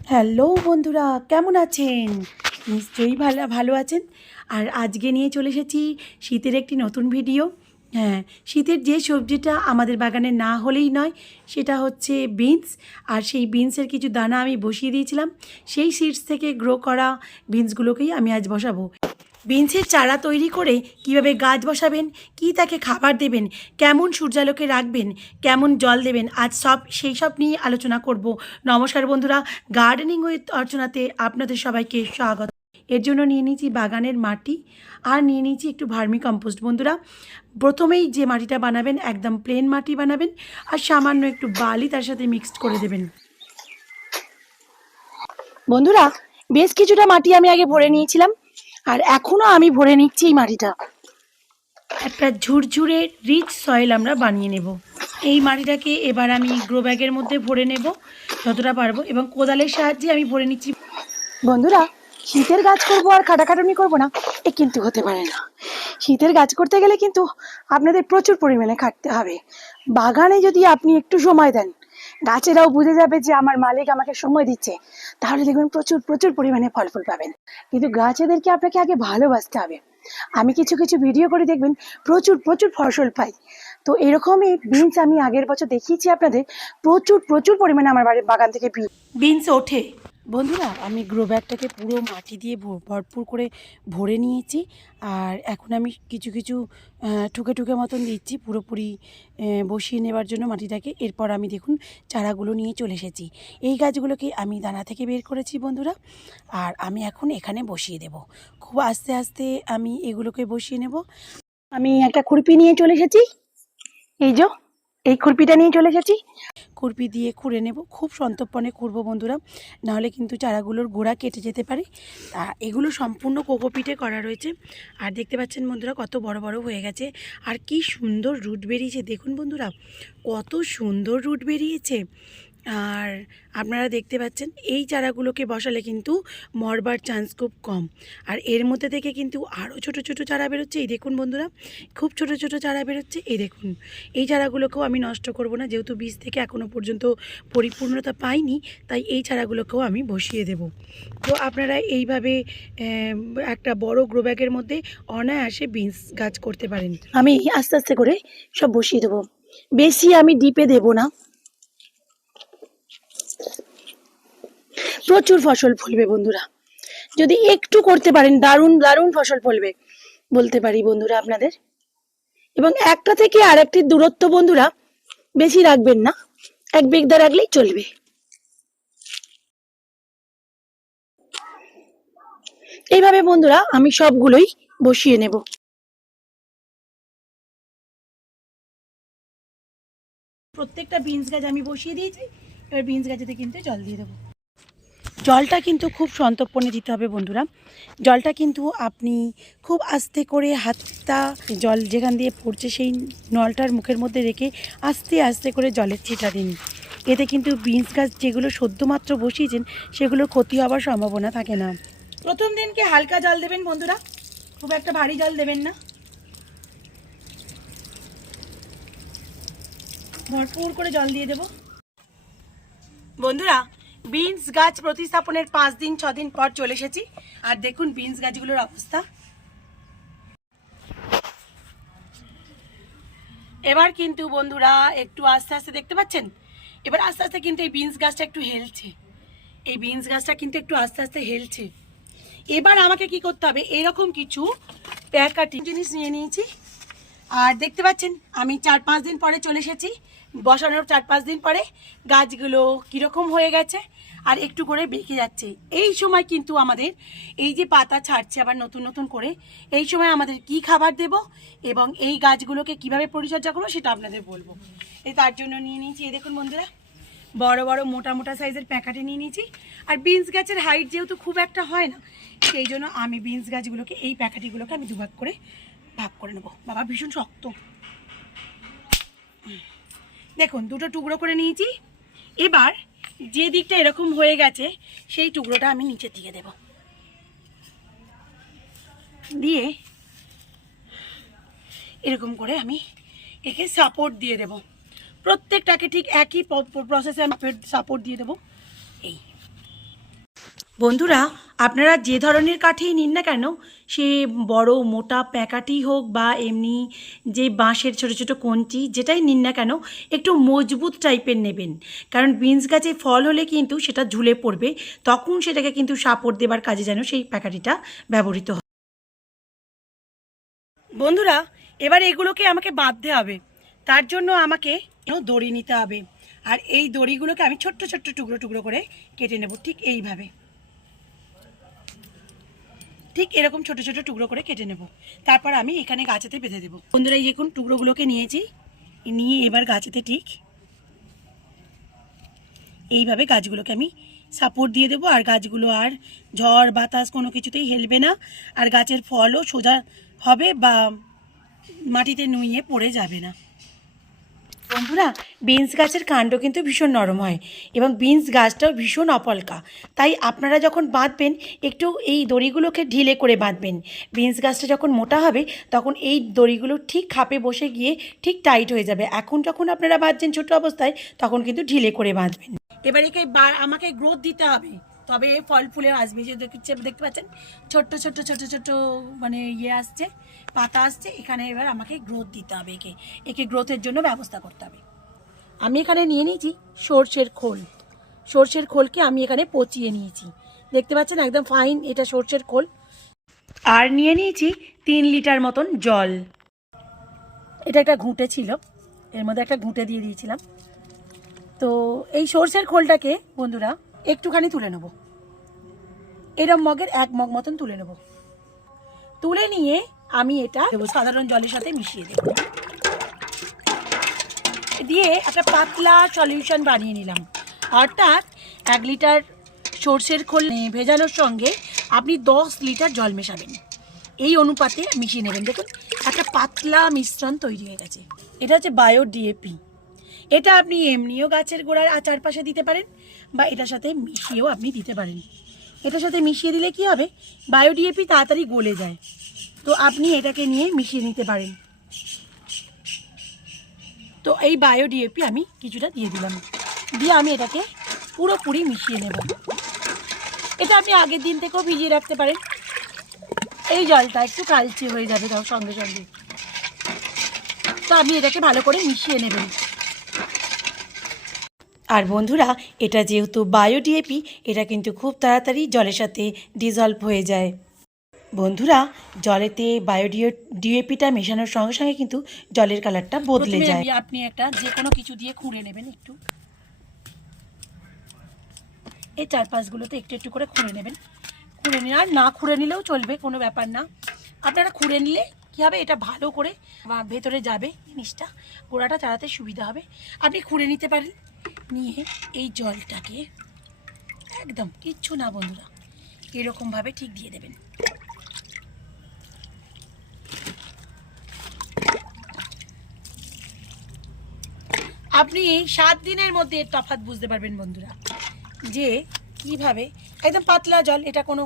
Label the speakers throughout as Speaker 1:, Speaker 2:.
Speaker 1: Hello বন্ধুরা, কেমন আছেন? নিশ্চয়ই ভালো ভালো আছেন। আর আজকে নিয়ে চলে এসেছি শীতের একটি নতুন ভিডিও। হ্যাঁ শীতের যে সবজিটা আমাদের বাগানে না হলেই নয়, সেটা হচ্ছে বিনস। আর সেই বিনসের কিছু দানা আমি বসিয়ে দিয়েছিলাম। সেই সিডস থেকে গ্রো করা বিনসগুলোকেই আমি আজ বসাবো। বিনসের চারা তৈরি করে কীভাবে গাছ বসাবেন, কি তাকে খাবার দেবেন, কেমন সূর্যালোকে রাখবেন, কেমন জল দেবেন, আজ সব, সেই সব নিয়ে আলোচনা করব। নমস্কার বন্ধুরা, গার্ডেনিং উইথ অর্চনাতে আপনাদের সবাইকে স্বাগত। এর জন্য নিয়ে নিয়েছি বাগানের মাটি আর নিয়ে নিয়েছি একটু ভার্মি কম্পোস্ট বন্ধুরা, প্রথমেই যে মাটিটা বানাবেন, একদম প্লেন মাটি বানাবেন আর সামান্য একটু বালি তার সাথে মিক্সড করে দেবেন। বন্ধুরা, বেশ কিছুটা মাটি আমি আগে ভরে নিয়েছিলাম। আর এখনও আমি ভরে নিচ্ছি এই মাটিটা। একটা ঝুরঝুরে রিচ সয়েল আমরা বানিয়ে নেব। এই মাটিটাকে এবার আমি গ্রো ব্যাগের মধ্যে ভরে নেব, যতটা পারব এবং কোদালের সাহায্যে আমি ভরে নিচ্ছি। বন্ধুরা, শীতের গাছ করব আর খাটাখাটুনি করব না, এ কিন্তু হতে পারে না। শীতের গাছ করতে গেলে কিন্তু আপনাদের প্রচুর পরিমাণে খাটতে হবে। বাগানে যদি আপনি একটু সময় দেন গাছেরাও বুঝে যাবে যে আমার মালিক আমাকে সময় দিচ্ছে। তাহলে দেখবেন প্রচুর প্রচুর পরিমাণে ফল ফুল পাবেন। কিন্তু গাছেদেরকে আপনাকে আগে ভালোবাসতে হবে। আমি কিছু কিছু ভিডিও করে দেখবেন প্রচুর প্রচুর ফসল পাই। তো এরকমই বিনস আমি আগের বছর দেখিয়েছি আপনাদের। প্রচুর প্রচুর পরিমাণে আমার বাড়ির বাগান থেকে বিনস ওঠে। বন্ধুরা, আমি গ্রো ব্যাগটাকে পুরো মাটি দিয়ে ভর- ভরপুর করে ভরে নিয়েছি আর এখন আমি কিছু কিছু ঠুকে ঠুকে মতন দিচ্ছি পুরোপুরি বসিয়ে নেবার জন্য মাটিটাকে। এরপর আমি দেখুন চারাগুলো নিয়ে চলে এসেছি। এই গাছগুলোকে আমি দানা থেকে বের করেছি বন্ধুরা আর আমি এখন এখানে বসিয়ে দেব। খুব আস্তে আস্তে আমি এগুলোকে বসিয়ে নেব। আমি একটা খুরপি নিয়ে চলে এসেছি। এই যে। এই খুরপিটা নিয়ে চলে এসেছি। খুরপি দিয়ে খুঁড়ে নেব, খুব সন্তর্পণে খুঁড়বো বন্ধুরা, নাহলে কিন্তু চারাগুলোর গোড়া কেটে যেতে পারে। তা এগুলো সম্পূর্ণ কোকোপিটে করা রয়েছে। আর দেখতে পাচ্ছেন বন্ধুরা, কত বড় বড় হয়ে গেছে। আর কি সুন্দর রুট বেরিয়েছে। দেখুন বন্ধুরা, কত সুন্দর রুট বেরিয়েছে। আর আপনারা দেখতে পাচ্ছেন, এই চারাগুলোকে বসালে কিন্তু মরবার চান্স খুব কম। আর এর মধ্যে থেকে কিন্তু আরও ছোট ছোট চারা বেরোচ্ছে। এই দেখুন বন্ধুরা, খুব ছোট ছোট চারা বেরোচ্ছে। এই দেখুন, এই চারাগুলোকেও আমি নষ্ট করব না। যেহেতু বীজ থেকে এখনও পর্যন্ত পরিপূর্ণতা পাইনি, তাই এই চারাগুলোকেও আমি বসিয়ে দেব। তো আপনারা এইভাবে একটা বড় গ্রো ব্যাগের মধ্যে অনায়াসে বিনস গাছ করতে পারেন। আমি আস্তে আস্তে করে সব বসিয়ে দেবো। বেশি আমি ডিপে দেব না। প্রচুর ফসল ফলবে বন্ধুরা। যদি একটু করতে পারেন, দারুণ দারুণ ফসল ফলবে বলতে পারি বন্ধুরা আপনাদের। এবং একটা থেকে আরেকটির দূরত্ব বন্ধুরা বেশি রাখবেন না, এক বেগদা রাখলেই চলবে। এইভাবে বন্ধুরা আমি সবগুলোই বসিয়ে নেব। প্রত্যেকটা বিনস গাছ আমি বসিয়ে দিয়েছি। এবার বিনস গাছেতে কিন্তু জল দিয়ে দেবো। জলটা কিন্তু খুব সন্তর্পণে দিতে হবে বন্ধুরা। জলটা কিন্তু আপনি খুব আস্তে করে হাতটা, জল যেখান দিয়ে পড়ছে সেই নলটার মুখের মধ্যে রেখে আস্তে আস্তে করে জলের ছিটা দিন। এতে কিন্তু বিনস গাছ যেগুলো সদ্যমাত্র বসিয়েছেন সেগুলোর ক্ষতি হওয়ার সম্ভাবনা থাকে না। প্রথম দিনকে হালকা জল দেবেন বন্ধুরা। খুব একটা ভারী জল দেবেন না। ভরপুর করে জল দিয়ে দেবো। বন্ধুরা, বিনস গাছ প্রতিস্থাপনের পাঁচ দিন, ছ দিন পর চলে এসেছি। আর দেখুন বিনস গাছগুলোর অবস্থা। এবার কিন্তু বন্ধুরা, একটু আস্তে আস্তে দেখতে পাচ্ছেন? এবার আস্তে আস্তে কিন্তু এই বিনস গাছটা একটু হেলছে। এই বিনস গাছটা কিন্তু একটু আস্তে আস্তে হেলছে। এবার আমাকে কি করতে হবে? এরকম কিছু প্যাকাটিং জিনিস নিয়ে নিয়েছি। আর দেখতে পাচ্ছেন, আমি চার পাঁচ দিন পরে চলে এসেছি। বসানোর চার পাঁচ দিন পরে গাছগুলো কীরকম হয়ে গেছে আর একটু করে বেঁকে যাচ্ছে। এই সময় কিন্তু আমাদের এই যে পাতা ছাড়ছে আবার নতুন নতুন করে, এই সময় আমাদের কি খাবার দেব এবং এই গাছগুলোকে কীভাবে পরিচর্যা করব সেটা আপনাদের বলব। এই তার জন্য নিয়ে নিয়েছি, এই দেখুন বন্ধুরা, বড় বড় মোটা মোটা সাইজের প্যাকেটে নিয়ে নিয়েছি। আর বিনস গাছের হাইট যেহেতু খুব একটা হয় না, সেই জন্য আমি বিনস গাছগুলোকে, এই প্যাকেটগুলোকে আমি দুভাগ করে ভাগ করে নেব। বাবা ভীষণ শক্ত। দেখুন, দুটো টুকরো করে নিয়েছি। এবার যে দিকটা এরকম হয়ে গেছে, সেই টুকরোটা আমি নিচের দিকে দেব। দিয়ে এরকম করে আমি একে সাপোর্ট দিয়ে দেব। প্রত্যেকটাকে ঠিক একই প্রসেসে আমি সাপোর্ট দিয়ে দেব। এই। বন্ধুরা, আপনারা যে ধরনের কাঠেই নিন না কেন, সে বড়, মোটা প্যাকাটি হোক বা এমনি যে বাঁশের ছোট ছোট কঞ্চি, যেটাই নিন না কেন, একটু মজবুত টাইপের নেবেন। কারণ বিনস গাছে ফল হলে কিন্তু সেটা ঝুলে পড়বে, তখন সেটাকে কিন্তু সাপড় দেবার কাজে যেন সেই প্যাকাটিটা ব্যবহৃত হয়। বন্ধুরা, এবার এগুলোকে আমাকে বাঁধতে হবে। তার জন্য আমাকে দড়ি নিতে হবে। আর এই দড়িগুলোকে আমি ছোট্ট ছোট্ট টুকরো টুকরো করে কেটে নেব, ঠিক এইভাবে। ঠিক এরকম ছোট ছোট টুকরো করে কেটে নেব। তারপর আমি এখানে গাছেতে বেঁধে দেবো। বন্ধুরা, এই দেখুন টুকরোগুলোকে নিয়েছি। নিয়ে এবার গাছেতে ঠিক এইভাবে গাছগুলোকে আমি সাপোর্ট দিয়ে দেবো। আর গাছগুলো আর ঝড়, বাতাস কোনো কিছুতেই হেলবে না। আর গাছের ফলও সোজা হবে বা মাটিতে নুইয়ে পড়ে যাবে না। বন্ধুরা, বিনস গাছের কাণ্ড কিন্তু ভীষণ নরম হয় এবং বিনস গাছটাও ভীষণ অপলকা। তাই আপনারা যখন বাঁধবেন, একটু এই দড়িগুলোকে ঢিলে করে বাঁধবেন। বিনস গাছটা যখন মোটা হবে, তখন এই দড়িগুলো ঠিক খাপে বসে গিয়ে ঠিক টাইট হয়ে যাবে। এখন যখন আপনারা বাঁধছেন ছোট অবস্থায়, তখন কিন্তু ঢিলে করে বাঁধবেন। এবার একে আমাকে গ্রোথ দিতে হবে। তবে ফল ফুলে আসবে যে দেখতে পাচ্ছেন, ছোট্ট ছোট্ট ছোট ছোট মানে ইয়ে আসছে, পাতা আসছে। এখানে এবার আমাকে গ্রোথ দিতে হবে একে। একে গ্রোথের জন্য ব্যবস্থা করতে হবে। আমি এখানে নিয়ে নিয়েছি সর্ষের খোল। সর্ষের খোলকে আমি এখানে পচিয়ে নিয়েছি। দেখতে পাচ্ছেন একদম ফাইন এটা সর্ষের খোল। আর নিয়ে নিয়েছি তিন লিটার মতন জল। এটা একটা ঘুঁটে ছিল। এর মধ্যে একটা ঘুঁটে দিয়ে দিয়েছিলাম। তো এই সর্ষের খোলটাকে বন্ধুরা, একটুখানি তুলে নেব। এরম মগের এক মগ মতন তুলে নেব। তুলে নিয়ে আমি এটা সাধারণ জলের সাথে মিশিয়ে দেব। দিয়ে একটা পাতলা সলিউশন বানিয়ে নিলাম। অর্থাৎ এক লিটার সর্ষের খোল ভেজানোর সঙ্গে আপনি দশ লিটার জল মেশাবেন। এই অনুপাতে মিশিয়ে নেবেন। দেখুন একটা পাতলা মিশ্রণ তৈরি হয়ে গেছে। এটা হচ্ছে বায়ো ডিএপি এটা আপনি এমনিও গাছের গোড়ার আচার পাশে দিতে পারেন বা এটার সাথে মিশিয়েও আপনি দিতে পারেন। এটার সাথে মিশিয়ে দিলে কি হবে? বায়ো ডিএপি তাড়াতাড়ি গলে যায়। তো আপনি এটাকে নিয়ে মিশিয়ে নিতে পারেন। তো এই বায়ো ডিএপি আমি কিছুটা দিয়ে দিলাম। দিয়ে আমি এটাকে পুরোপুরি মিশিয়ে নেব। এটা আপনি আগের দিন থেকেও ভিজিয়ে রাখতে পারেন। এই জলটা একটু কালচে হয়ে যাবে তাও সঙ্গে সঙ্গে। তো আপনি এটাকে ভালো করে মিশিয়ে নেবেন। আর বন্ধুরা এটা যেহেতু বায়ো ডিএপি এটা কিন্তু খুব তাড়াতাড়ি জলের সাথে ডিজলভ হয়ে যায়। বন্ধুরা জলেতে বায়ো ডিএপিটা মেশানোর সঙ্গে সঙ্গে কিন্তু জলের কালারটা বদলে যায়। আপনি একটা যে কোনো কিছু দিয়ে খুঁড়ে নেবেন একটু। এই চার পাঁচগুলোতে একটু একটু করে খুঁড়ে নেবেন। খুঁড়ে নিয়ে আর না খুঁড়ে নিলেও চলবে কোনো ব্যাপার না। আপনারা খুঁড়ে নিলে কী হবে এটা ভালো করে বা ভেতরে যাবে জিনিসটা। গোড়াটা চালাতে সুবিধা হবে। আপনি খুঁড়ে নিতে পারেন। নিয়ে এই জলটাকে একদম কিচ্ছু না বন্ধুরা, এরকমভাবে ঠিক দিয়ে দেবেন। আপনি সাত দিনের মধ্যে এর তফাৎ বুঝতে পারবেন বন্ধুরা, যে কীভাবে একদম পাতলা জল, এটা কোনো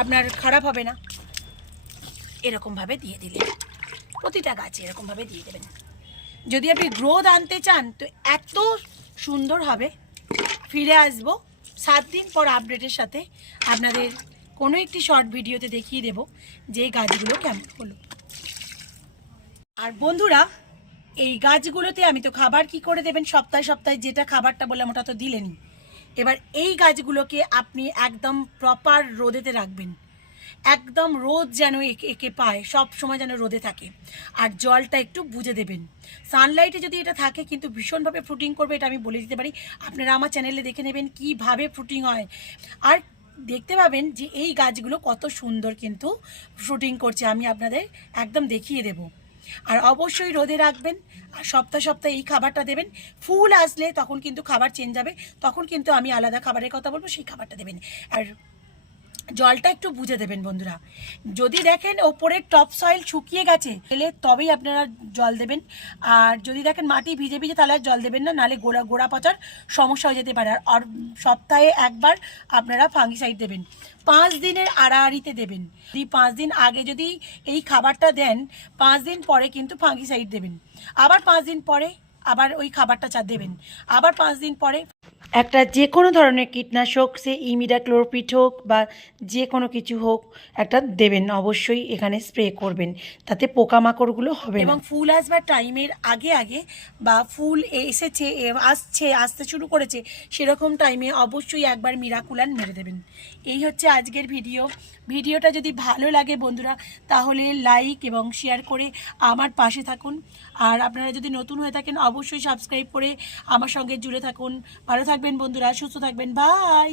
Speaker 1: আপনার খারাপ হবে না। এরকমভাবে দিয়ে দিলে, প্রতিটা গাছে এরকমভাবে দিয়ে দেবেন। যদি আপনি গ্রোথ আনতে চান, তো এত সুন্দর হবে। ফিরে আসব। সাত দিন পর আপডেটের সাথে আপনাদের কোনো একটি শর্ট ভিডিওতে দেখিয়ে দেব যে গাছগুলো কেমন হলো। আর বন্ধুরা, এই গাছগুলোতে আমি তো খাবার কি করে দেবেন? সপ্তাহে সপ্তাহে যেটা খাবারটা বললাম ওটা তো দিলেনই। এবার এই গাছগুলোকে আপনি একদম প্রপার রোদেতে রাখবেন। একদম রোদ যেন একে একে পায়, সব সময় যেন রোদে থাকে। আর জলটা একটু বুঝে দেবেন। সানলাইটে যদি এটা থাকে, কিন্তু ভীষণভাবে ফ্রুটিং করবে, এটা আমি বলে দিতে পারি। আপনারা আমার চ্যানেলে দেখে নেবেন কীভাবে ফ্রুটিং হয়। আর দেখতে পাবেন যে এই গাছগুলো কত সুন্দর কিন্তু ফ্রুটিং করছে, আমি আপনাদের একদম দেখিয়ে দেবো। আর অবশ্যই রোদে রাখবেন, আর সপ্তাহ সপ্তাহে এই খাবারটা দেবেন। ফুল আসলে তখন কিন্তু খাবার চেঞ্জ হবে তখন কিন্তু আমি আলাদা খাবারের কথা বলব, সেই খাবারটা দেবেন। আর জলটা একটু বুঝে দেবেন বন্ধুরা। যদি দেখেন ওপরের টপ সয়েল শুকিয়ে গেছে, তাহলে তবেই আপনারা জল দেবেন। আর যদি দেখেন মাটি ভিজে ভিজে, তাহলে আর জল দেবেন না নাহলে গোড়া গোড়া পচার সমস্যা হয়ে যেতে পারে। আর সপ্তাহে একবার আপনারা ফাঙ্গিসাইড দেবেন। পাঁচ দিনের আড়াআড়িতে দেবেন। যদি পাঁচ দিন আগে যদি এই খাবারটা দেন, পাঁচ দিন পরে কিন্তু ফাঙ্গিসাইড দেবেন। আবার পাঁচ দিন পরে আবার ওই খাবারটা চা দেবেন। আবার পাঁচ দিন পরে একটা যে কোনো ধরনের কীটনাশক, সে ইমিডা ক্লোরপিট হোক বা যে কোনো কিছু হোক, একটা দেবেন। অবশ্যই এখানে স্প্রে করবেন। তাতে পোকামাকড়গুলো হবে এবং ফুল আসবার টাইমের আগে আগে বা ফুল এসেছে আসছে, আসতে শুরু করেছে, সেরকম টাইমে অবশ্যই একবার মিরাকুলান মেরে দেবেন। এই হচ্ছে আজকের ভিডিও। ভিডিওটা যদি ভালো লাগে বন্ধুরা, তাহলে লাইক এবং শেয়ার করে আমার পাশে থাকুন। আর আপনারা যদি নতুন হয়ে থাকেন, অবশ্যই সাবস্ক্রাইব করে আমার সঙ্গে জুড়ে থাকুন। ভালো থাকবেন বন্ধুরা সুস্থ থাকবেন বাই